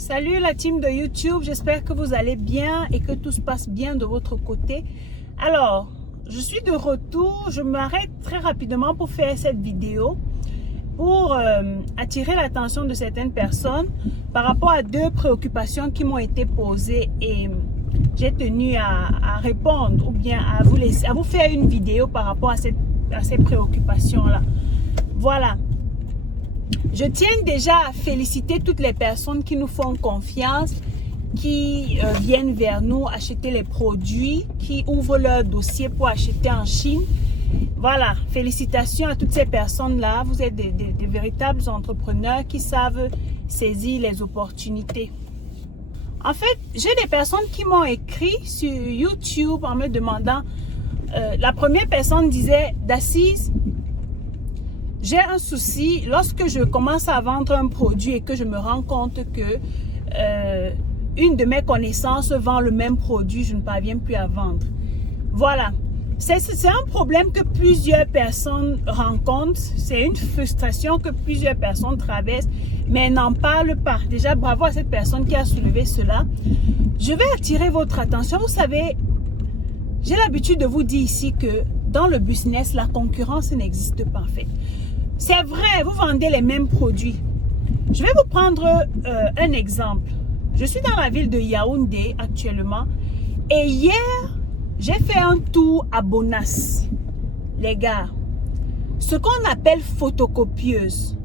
Salut la team de YouTube, j'espère que vous allez bien et que tout se passe bien de votre côté. Alors, je suis de retour, je m'arrête très rapidement pour faire cette vidéo pour attirer l'attention de certaines personnes par rapport à deux préoccupations qui m'ont été posées et j'ai tenu à répondre ou bien à vous faire une vidéo par rapport à ces préoccupations-là. Voilà. Je tiens déjà à féliciter toutes les personnes qui nous font confiance, qui viennent vers nous acheter les produits, qui ouvrent leur dossier pour acheter en Chine. Voilà, félicitations à toutes ces personnes-là. Vous êtes des véritables entrepreneurs qui savent saisir les opportunités. En fait, j'ai des personnes qui m'ont écrit sur YouTube en me demandant, la première personne disait, Dacize, j'ai un souci lorsque je commence à vendre un produit et que je me rends compte que une de mes connaissances vend le même produit, je ne parviens plus à vendre. Voilà. C'est un problème que plusieurs personnes rencontrent. C'est une frustration que plusieurs personnes traversent, mais n'en parlent pas. Déjà, bravo à cette personne qui a soulevé cela. Je vais attirer votre attention. Vous savez, j'ai l'habitude de vous dire ici que dans le business, la concurrence n'existe pas en fait. C'est vrai, vous vendez les mêmes produits. Je vais vous prendre un exemple. Je suis dans la ville de Yaoundé actuellement et hier, j'ai fait un tour à Bonas. Les gars, ce qu'on appelle photocopieuse,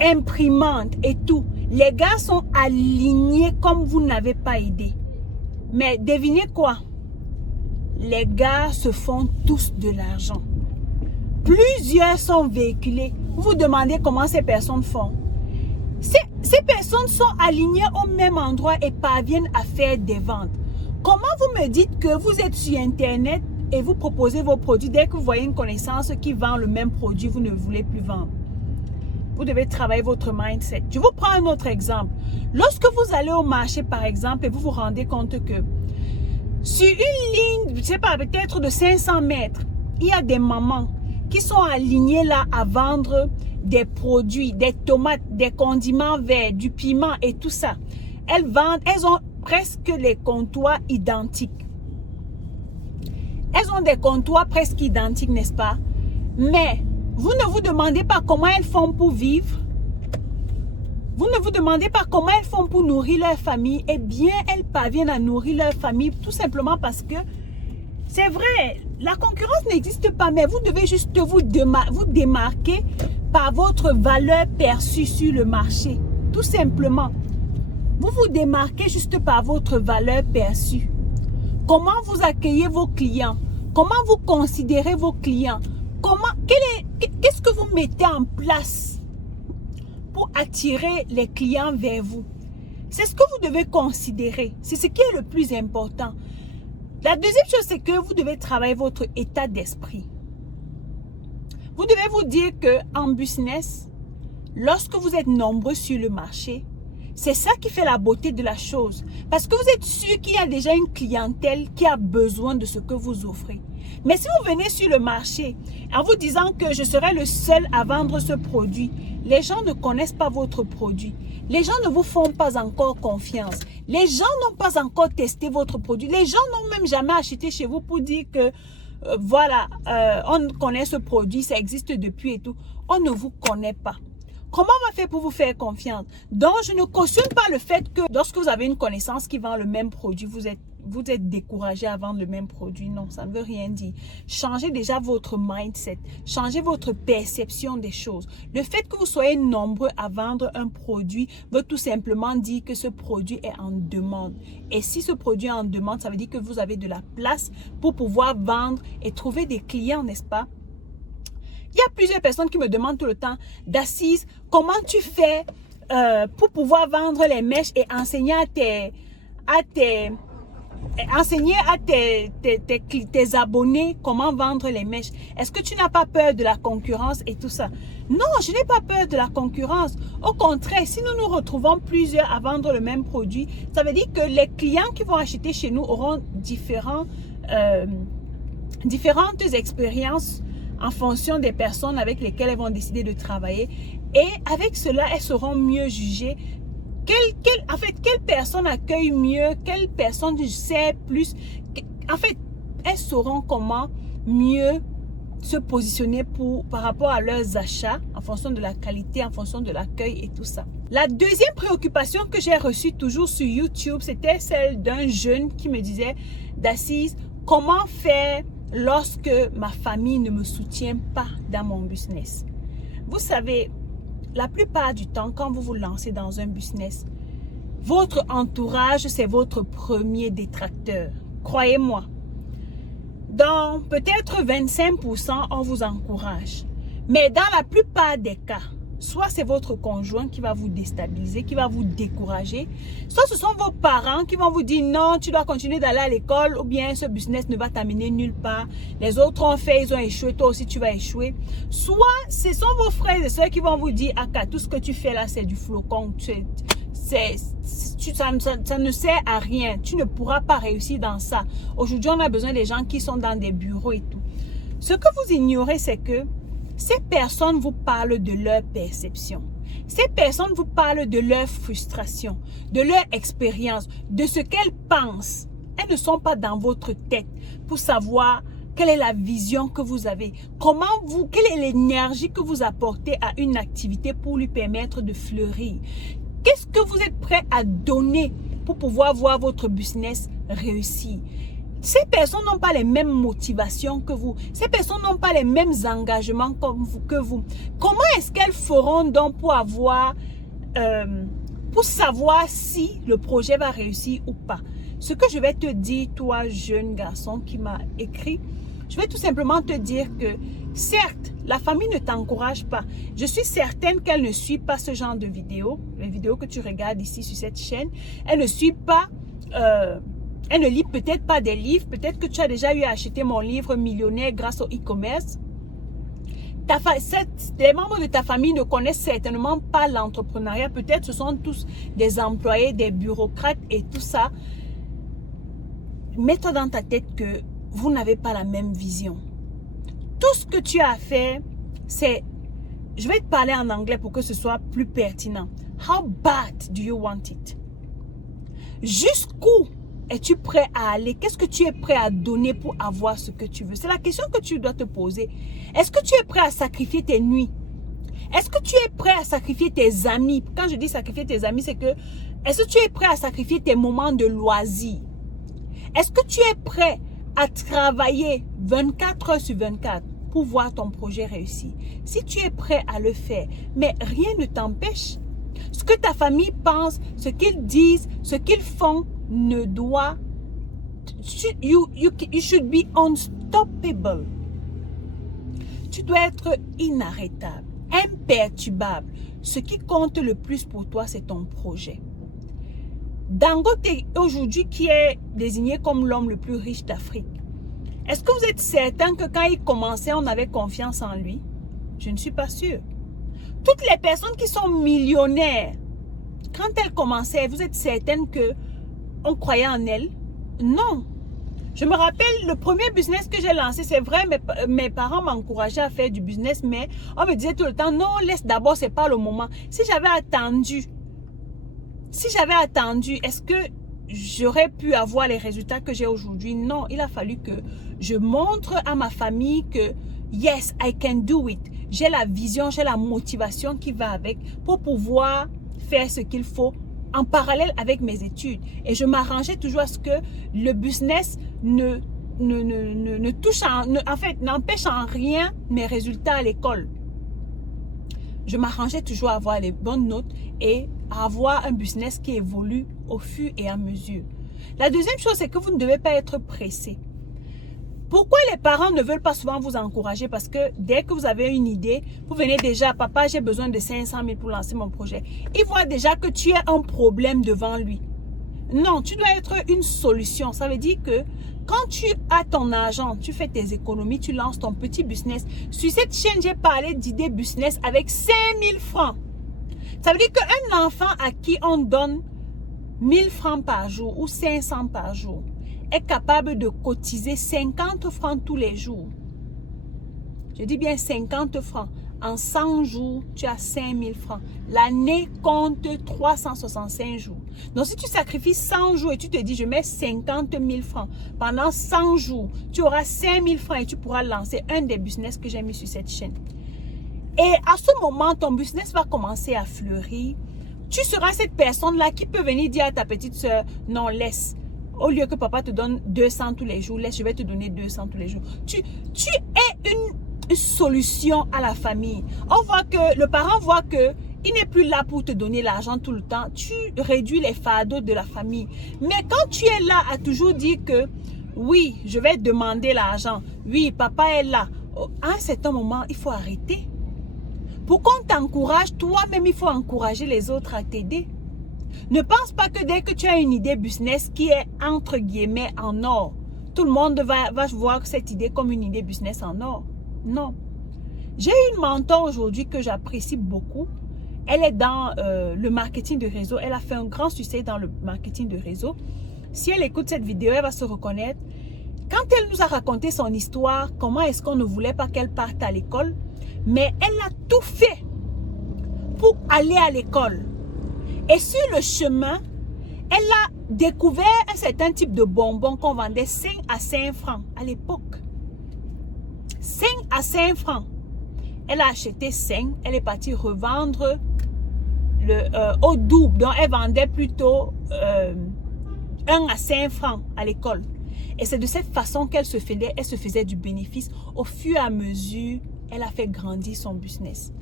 imprimante et tout, les gars sont alignés comme vous n'avez pas idée. Mais devinez quoi? Les gars se font tous de l'argent. Plusieurs sont véhiculés. Vous vous demandez comment ces personnes font. Ces personnes sont alignées au même endroit et parviennent à faire des ventes. Comment vous me dites que vous êtes sur Internet et vous proposez vos produits, dès que vous voyez une connaissance qui vend le même produit, vous ne voulez plus vendre? Vous devez travailler votre mindset. Je vous prends un autre exemple. Lorsque vous allez au marché, par exemple, et vous vous rendez compte que sur une ligne, je ne sais pas, peut-être de 500 mètres, il y a des mamans qui sont alignées là à vendre des produits, des tomates, des condiments verts, du piment et tout ça. Elles vendent, elles ont presque les comptoirs identiques. Elles ont des comptoirs presque identiques, n'est-ce pas? Mais vous ne vous demandez pas comment elles font pour vivre. Vous ne vous demandez pas comment elles font pour nourrir leur famille. Eh bien, elles parviennent à nourrir leur famille tout simplement parce que c'est vrai, la concurrence n'existe pas, mais vous devez juste vous démarquer par votre valeur perçue sur le marché. Tout simplement. Vous vous démarquez juste par votre valeur perçue. Comment vous accueillez vos clients? Comment vous considérez vos clients? Qu'est-ce que vous mettez en place pour attirer les clients vers vous? C'est ce que vous devez considérer. C'est ce qui est le plus important. La deuxième chose, c'est que vous devez travailler votre état d'esprit. Vous devez vous dire qu'en business, lorsque vous êtes nombreux sur le marché, c'est ça qui fait la beauté de la chose. Parce que vous êtes sûr qu'il y a déjà une clientèle qui a besoin de ce que vous offrez. Mais si vous venez sur le marché en vous disant que je serai le seul à vendre ce produit, les gens ne connaissent pas votre produit. Les gens ne vous font pas encore confiance. Les gens n'ont pas encore testé votre produit. Les gens n'ont même jamais acheté chez vous pour dire que voilà, on connaît ce produit, ça existe depuis et tout. On ne vous connaît pas. Comment on va faire pour vous faire confiance? Donc, je ne cautionne pas le fait que lorsque vous avez une connaissance qui vend le même produit, vous êtes découragé à vendre le même produit. Non, ça ne veut rien dire. Changez déjà votre mindset. Changez votre perception des choses. Le fait que vous soyez nombreux à vendre un produit veut tout simplement dire que ce produit est en demande. Et si ce produit est en demande, ça veut dire que vous avez de la place pour pouvoir vendre et trouver des clients, n'est-ce pas? Il y a plusieurs personnes qui me demandent tout le temps, Dacize, comment tu fais pour pouvoir vendre les mèches et enseigner à tes abonnés comment vendre les mèches? Est-ce que tu n'as pas peur de la concurrence et tout ça? Non, je n'ai pas peur de la concurrence. Au contraire, si nous nous retrouvons plusieurs à vendre le même produit, ça veut dire que les clients qui vont acheter chez nous auront différentes expériences en fonction des personnes avec lesquelles elles vont décider de travailler. Et avec cela, elles seront mieux jugées En fait, quelle personne accueille mieux, quelle personne sait plus. En fait, elles sauront comment mieux se positionner par rapport à leurs achats, en fonction de la qualité, en fonction de l'accueil et tout ça. La deuxième préoccupation que j'ai reçue toujours sur YouTube, c'était celle d'un jeune qui me disait, Dacize, comment faire lorsque ma famille ne me soutient pas dans mon business? Vous savez, la plupart du temps, quand vous vous lancez dans un business, votre entourage, c'est votre premier détracteur. Croyez-moi. Dans peut-être 25%, on vous encourage. Mais dans la plupart des cas, soit c'est votre conjoint qui va vous déstabiliser, qui va vous décourager, soit ce sont vos parents qui vont vous dire non, tu dois continuer d'aller à l'école ou bien ce business ne va t'amener nulle part. Les autres ont fait, ils ont échoué, toi aussi tu vas échouer. Soit ce sont vos frères et sœurs qui vont vous dire Aka, tout ce que tu fais là c'est du flocon, ça ne sert à rien, tu ne pourras pas réussir dans ça. Aujourd'hui on a besoin des gens qui sont dans des bureaux et tout. Ce que vous ignorez c'est que ces personnes vous parlent de leur perception. Ces personnes vous parlent de leur frustration, de leur expérience, de ce qu'elles pensent. Elles ne sont pas dans votre tête pour savoir quelle est la vision que vous avez. Quelle est l'énergie que vous apportez à une activité pour lui permettre de fleurir. Qu'est-ce que vous êtes prêt à donner pour pouvoir voir votre business réussir? Ces personnes n'ont pas les mêmes motivations que vous. Ces personnes n'ont pas les mêmes engagements que vous. Comment est-ce qu'elles feront donc pour savoir si le projet va réussir ou pas? Ce que je vais te dire, toi, jeune garçon qui m'a écrit, je vais tout simplement te dire que, certes, la famille ne t'encourage pas. Je suis certaine qu'elle ne suit pas ce genre de vidéos, les vidéos que tu regardes ici sur cette chaîne. Elle ne suit pas... Elle ne lit peut-être pas des livres. Peut-être que tu as déjà eu à acheter mon livre Millionnaire grâce au e-commerce. Les membres de ta famille ne connaissent certainement pas l'entrepreneuriat. Peut-être ce sont tous des employés, des bureaucrates et tout ça. Mets-toi dans ta tête que vous n'avez pas la même vision. Tout ce que tu as à faire, c'est... Je vais te parler en anglais pour que ce soit plus pertinent. How bad do you want it? Jusqu'où es-tu prêt à aller? Qu'est-ce que tu es prêt à donner pour avoir ce que tu veux? C'est la question que tu dois te poser. Est-ce que tu es prêt à sacrifier tes nuits? Est-ce que tu es prêt à sacrifier tes amis? Quand je dis sacrifier tes amis, c'est que est-ce que tu es prêt à sacrifier tes moments de loisirs? Est-ce que tu es prêt à travailler 24 heures sur 24 pour voir ton projet réussir? Si tu es prêt à le faire, mais rien ne t'empêche. Ce que ta famille pense, ce qu'ils disent, ce qu'ils font, ne doit... You should be unstoppable. Tu dois être inarrêtable, imperturbable. Ce qui compte le plus pour toi, c'est ton projet. Dangote aujourd'hui qui est désigné comme l'homme le plus riche d'Afrique. Est-ce que vous êtes certain que quand il commençait, on avait confiance en lui? Je ne suis pas sûre. Toutes les personnes qui sont millionnaires, quand elles commençaient, vous êtes certaine que on croyait en elles? Non. Je me rappelle, le premier business que j'ai lancé, c'est vrai, mes parents m'encourageaient à faire du business, mais on me disait tout le temps, non, laisse d'abord, c'est pas le moment. Si j'avais attendu, est-ce que j'aurais pu avoir les résultats que j'ai aujourd'hui? Non, il a fallu que je montre à ma famille que, yes, I can do it. J'ai la vision, j'ai la motivation qui va avec pour pouvoir faire ce qu'il faut en parallèle avec mes études. Et je m'arrangeais toujours à ce que le business n'empêche en rien mes résultats à l'école. Je m'arrangeais toujours à avoir les bonnes notes et à avoir un business qui évolue au fur et à mesure. La deuxième chose, c'est que vous ne devez pas être pressé. Pourquoi les parents ne veulent pas souvent vous encourager? Parce que dès que vous avez une idée, vous venez déjà, papa, j'ai besoin de 500 000 pour lancer mon projet. Ils voient déjà que tu as un problème devant lui. Non, tu dois être une solution. Ça veut dire que quand tu as ton argent, tu fais tes économies, tu lances ton petit business. Sur cette chaîne, j'ai parlé d'idées business avec 5 000 francs. Ça veut dire qu'un enfant à qui on donne 1000 francs par jour ou 500 par jour, est capable de cotiser 50 francs tous les jours. Je dis bien 50 francs. En 100 jours, tu as 5 000 francs. L'année compte 365 jours. Donc, si tu sacrifies 100 jours et tu te dis, je mets 50 000 francs, pendant 100 jours, tu auras 5 000 francs et tu pourras lancer un des business que j'ai mis sur cette chaîne. Et à ce moment, ton business va commencer à fleurir. Tu seras cette personne-là qui peut venir dire à ta petite soeur, non, laisse. Au lieu que papa te donne 200 tous les jours, laisse, je vais te donner 200 tous les jours. Tu es une solution à la famille. On voit que le parent voit que il n'est plus là pour te donner l'argent tout le temps. Tu réduis les fardeaux de la famille. Mais quand tu es là à toujours dire que oui, je vais demander l'argent. Oui, papa est là. À un certain moment, il faut arrêter. Pour qu'on t'encourage, toi-même, il faut encourager les autres à t'aider. Ne pense pas que dès que tu as une idée business qui est entre guillemets en or, tout le monde va voir cette idée comme une idée business en or. Non. J'ai une mentor aujourd'hui que j'apprécie beaucoup. Elle est dans le marketing de réseau. Elle a fait un grand succès dans le marketing de réseau. Si elle écoute cette vidéo, elle va se reconnaître. Quand elle nous a raconté son histoire, comment est-ce qu'on ne voulait pas qu'elle parte à l'école, mais elle a tout fait pour aller à l'école. Et sur le chemin, elle a découvert un certain type de bonbons qu'on vendait 5 à 5 francs à l'époque. 5 à 5 francs. Elle a acheté 5, elle est partie revendre au double. Donc, elle vendait plutôt 1 à 5 francs à l'école. Et c'est de cette façon qu'elle se faisait du bénéfice. Au fur et à mesure, elle a fait grandir son business.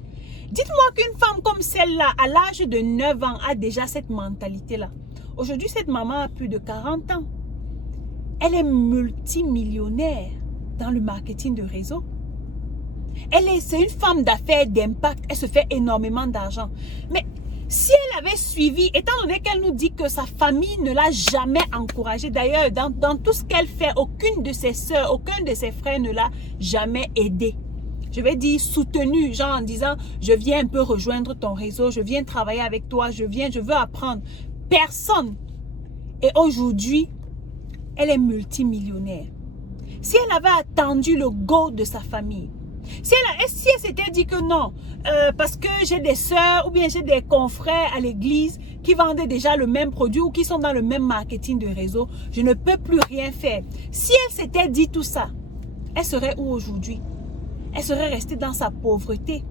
Dites-moi qu'une femme comme celle-là, à l'âge de 9 ans, a déjà cette mentalité-là. Aujourd'hui, cette maman a plus de 40 ans. Elle est multimillionnaire dans le marketing de réseau. C'est une femme d'affaires d'impact. Elle se fait énormément d'argent. Mais si elle avait suivi, étant donné qu'elle nous dit que sa famille ne l'a jamais encouragée, d'ailleurs, dans tout ce qu'elle fait, aucune de ses soeurs, aucun de ses frères ne l'a jamais aidée. Je vais dire soutenu, genre en disant, je viens un peu rejoindre ton réseau, je viens travailler avec toi, je veux apprendre. Personne. Et aujourd'hui, elle est multimillionnaire. Si elle avait attendu le go de sa famille, si elle s'était dit que non, parce que j'ai des soeurs ou bien j'ai des confrères à l'église qui vendaient déjà le même produit ou qui sont dans le même marketing de réseau, je ne peux plus rien faire. Si elle s'était dit tout ça, elle serait où aujourd'hui? Elle serait restée dans sa pauvreté.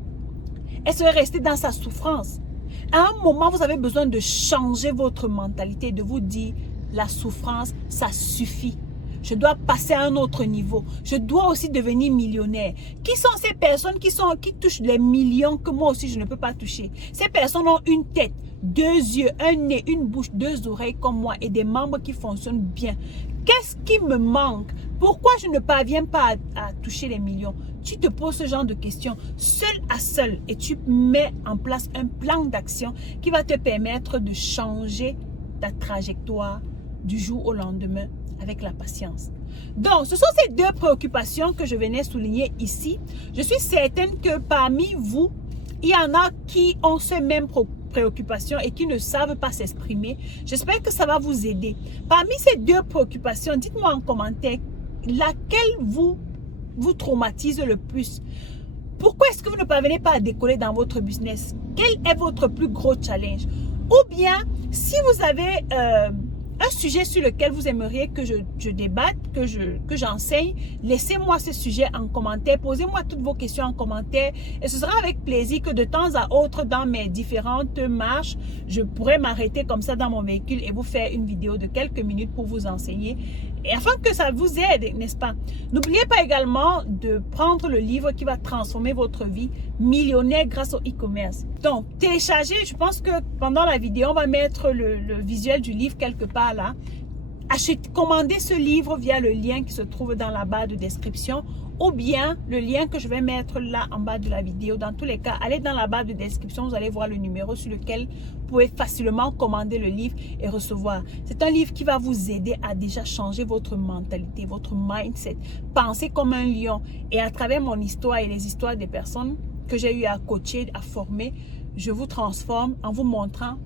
Elle serait restée dans sa souffrance. À un moment, vous avez besoin de changer votre mentalité, de vous dire, la souffrance, ça suffit. Je dois passer à un autre niveau. Je dois aussi devenir millionnaire. Qui sont ces personnes qui touchent les millions que moi aussi je ne peux pas toucher? Ces personnes ont une tête, 2 yeux, un nez, une bouche, 2 oreilles comme moi et des membres qui fonctionnent bien. Qu'est-ce qui me manque? Pourquoi je ne parviens pas à toucher les millions? Tu te poses ce genre de questions seul à seul et tu mets en place un plan d'action qui va te permettre de changer ta trajectoire du jour au lendemain avec la patience. Donc, ce sont ces 2 préoccupations que je venais souligner ici. Je suis certaine que parmi vous, il y en a qui ont ces mêmes préoccupations et qui ne savent pas s'exprimer. J'espère que ça va vous aider. Parmi ces 2 préoccupations, dites-moi en commentaire laquelle vous traumatise le plus. Pourquoi est-ce que vous ne parvenez pas à décoller dans votre business? Quel est votre plus gros challenge? Ou bien, si vous avez un sujet sur lequel vous aimeriez que je débatte, que j'enseigne, laissez-moi ce sujet en commentaire, posez-moi toutes vos questions en commentaire et ce sera avec plaisir que de temps à autre dans mes différentes marches, je pourrai m'arrêter comme ça dans mon véhicule et vous faire une vidéo de quelques minutes pour vous enseigner et afin que ça vous aide, n'est-ce pas? N'oubliez pas également de prendre le livre qui va transformer votre vie, Millionnaire grâce au e-commerce. Donc, téléchargez, je pense que pendant la vidéo, on va mettre le visuel du livre quelque part là. Commandez ce livre via le lien qui se trouve dans la barre de description ou bien le lien que je vais mettre là en bas de la vidéo. Dans tous les cas, allez dans la barre de description, vous allez voir le numéro sur lequel vous pouvez facilement commander le livre et recevoir. C'est un livre qui va vous aider à déjà changer votre mentalité, votre mindset, penser comme un lion. Et à travers mon histoire et les histoires des personnes que j'ai eu à coacher, à former, je vous transforme en vous montrant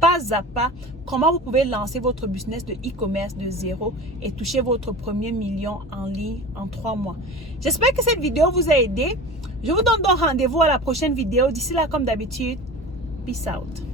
pas à pas comment vous pouvez lancer votre business de e-commerce de zéro et toucher votre premier million en ligne en 3 mois. J'espère que cette vidéo vous a aidé. Je vous donne donc rendez-vous à la prochaine vidéo. D'ici là, comme d'habitude, peace out.